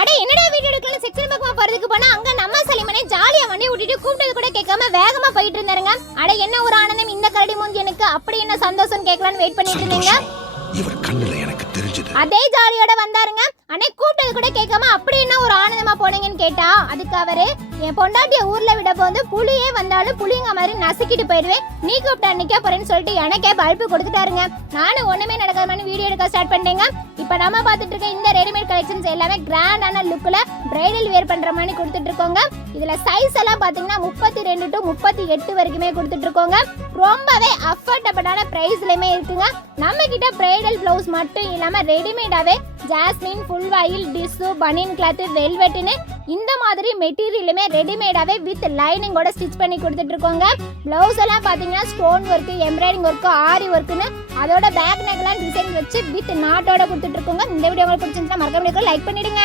அட என்னடா வீடியோ எடுக்கணும் செக்ஷன் பக்கமா போறதுக்கு போனா அங்க நம்ம சலிமனே ஜாலியா வண்டி ஓட்டிட்டு கூப்பிட்டது கூட கேட்காம வேகமா போயிட்டு இருந்தாருங்க. அட என்ன ஒரு ஆனந்தம் இந்த கரடி மூஞ்சி, எனக்கு அப்படி என்ன சந்தோஷம் கேட்கலான்னு வெயிட் பண்ணிட்டு இருந்தீங்க. இவர் கண்ணுல எனக்கு தெரிஞ்சது. அதே ஜாலியோட வந்தாருங்க. அண்ணே கூப்பிட்டது கூட கேட்காம அப்படி என்ன ஒரு ஆனந்தமா போனீங்கன்னு கேட்டா அதுக்கு அவரு, என் பொண்டாட்டிய ஊர்ல விட போது புளியே வந்தாலும் புளிங்க மாதிரி நசுக்கிட்டு போயிடுவேன், நீ கூப்பிட்டா நிக்க போறேன்னு சொல்லிட்டு எனக்கே பல்பு கொடுத்துட்டாருங்க. நானும் ஒண்ணுமே நடக்காத மாதிரி வீடியோ எடுக்க ஸ்டார்ட் பண்ணிட்டேங்க. இப்ப நம்ம பார்த்துட்டு இருக்க இந்த ரெடிமேட் கலெக்ஷன்ஸ் எல்லாமே கிராண்டான லுக்ல பிரைடல் வேர் பண்ற மாதிரி கொடுத்துட்டு இருக்கோங்க. இதுல சைஸ் எல்லாம் பாத்தீங்கன்னா 32 to 38 வரைக்குமே கொடுத்துட்டு இருக்கோங்க. ரொம்பவே அஃபோர்டபிளான பிரைஸ்லயுமே இருக்குங்க. நம்ம கிட்ட பிரைடல் பிளவுஸ் மட்டும் இல்லாம ரெடிமேடாவே ஜாஸ்மின், ஃபுல் வாயில், டிஷ்யூ, பனியன் கிளாத், வெல்வெட்னு இந்த மாதிரி மெட்டீரியலுமே ரெடிமேடாவே வித் லைனிங்கோட ஸ்டிச் பண்ணி கொடுத்துட்டு இருக்கோங்க. பிளவுஸ் எல்லாம் பாத்தீங்கன்னா ஸ்டோன் ஒர்க், எம்ப்ராய்டிங் ஒர்க், ஆரி ஒர்க்னு அதோட பேக் நெக்லாம் டிசைன் வச்சு வித் நாட்டோட கொடுத்துட்டு இருக்கோங்க. இந்த வீடியோ உங்களுக்கு பிடிச்சிருந்தா மறக்காம லைக் பண்ணிடுங்க.